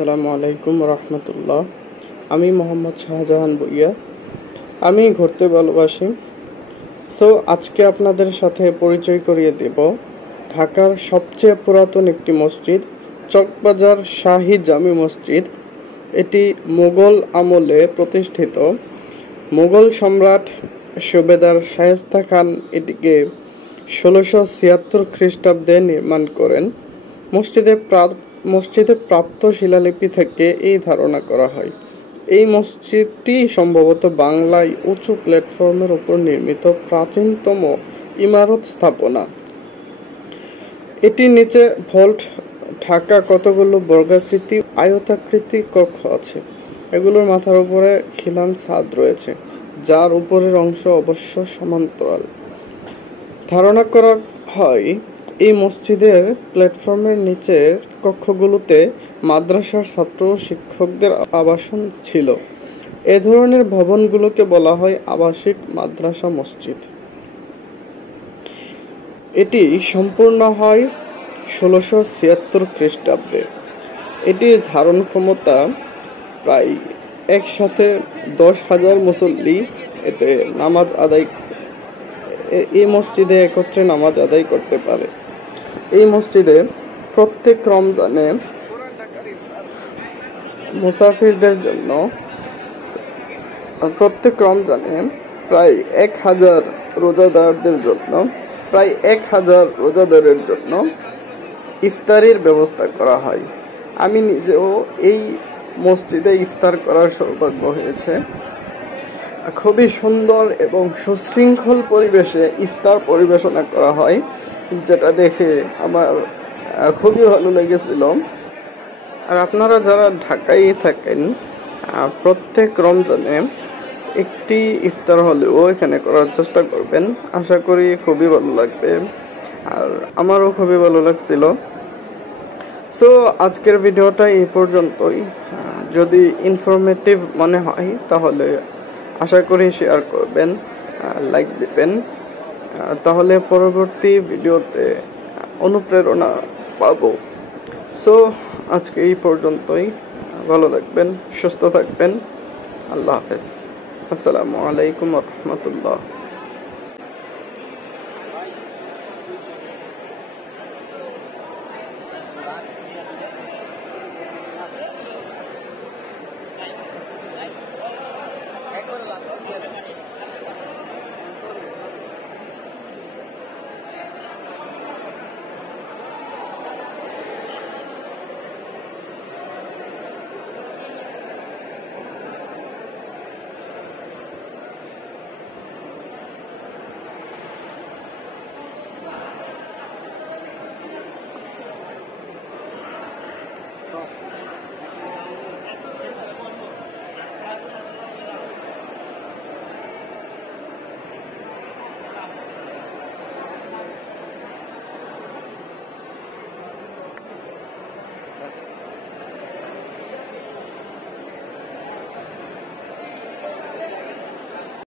আসসালামু আলাইকুম রহমতুল্লাহ। আমি মোহাম্মদ শাহজাহান ভুইয়া। আমি ঘুরতে ভালোবাসি। আজকে আপনাদের সাথে পরিচয় করিয়ে দেব ঢাকার সবচেয়ে পুরাতন একটি মসজিদ, চকবাজার শাহী জামি মসজিদ। এটি মুঘল আমলে প্রতিষ্ঠিত। মুঘল সম্রাট সুবেদার শায়েস্তা খান এটিকে ১৬৭৬ খ্রিস্টাব্দে নির্মাণ করেন। মসজিদে প্রাপ্ত শিলালিপি থেকে এই ধারণা করা হয় এই মসজিদটি সম্ভবত বাংলায় উঁচু প্ল্যাটফর্মের উপর নির্মিত প্রাচীনতম ইমারত স্থাপনা। এটির নিচে ভল্ট ঢাকা কতগুলো বর্গাকৃতি আয়তাকৃতি কক্ষ আছে। এগুলোর মাথার উপরে খিলান ছাদ রয়েছে, যার উপরের অংশ অবশ্য সমান্তরাল। ধারণা করা হয় এই মসজিদের প্ল্যাটফর্মের নিচের কক্ষগুলোতে মাদ্রাসার ছাত্র ও শিক্ষকদের আবাসন ছিল। এ ধরনের ভবনগুলোকে বলা হয় আবাসিক মাদ্রাসা মসজিদ। এটি সম্পূর্ণ হয় ১৬৭৬ খ্রিস্টাব্দে। এটির ধারণ ক্ষমতা প্রায় একসাথে ১০,০০০ মুসল্লি এতে নামাজ আদায় এই মসজিদে একত্রে নামাজ আদায় করতে পারে। এই মসজিদে প্রত্যেক রমজানে মুসাফিরদের জন্য প্রায় ১,০০০ রোজাদারের জন্য ইফতারির ব্যবস্থা করা হয়। আমি নিজেও এই মসজিদে ইফতার করার সৌভাগ্য হয়েছে। খুবই সুন্দর এবং সুশৃঙ্খল পরিবেশে ইফতার পরিবেশনা করা হয়, যেটা দেখে আমার খুবই ভালো লেগেছিল। আর আপনারা যারা ঢাকায় থাকেন, প্রত্যেক রমজানে একটি ইফতার হলেও এখানে করার চেষ্টা করবেন। আশা করি খুবই ভালো লাগবে, আর আমারও খুবই ভালো লাগছিল। আজকের ভিডিওটা এই পর্যন্তই। যদি ইনফরমেটিভ মনে হয় তাহলে আশা করি শেয়ার করবেন, লাইক দিবেন, তাহলে পরবর্তী ভিডিওতে অনুপ্রেরণা পাবো। আজকে এই পর্যন্তই। ভালো থাকবেন, সুস্থ থাকবেন। আল্লাহ হাফেজ। আসসালামু আলাইকুম রহমতুল্লাহ।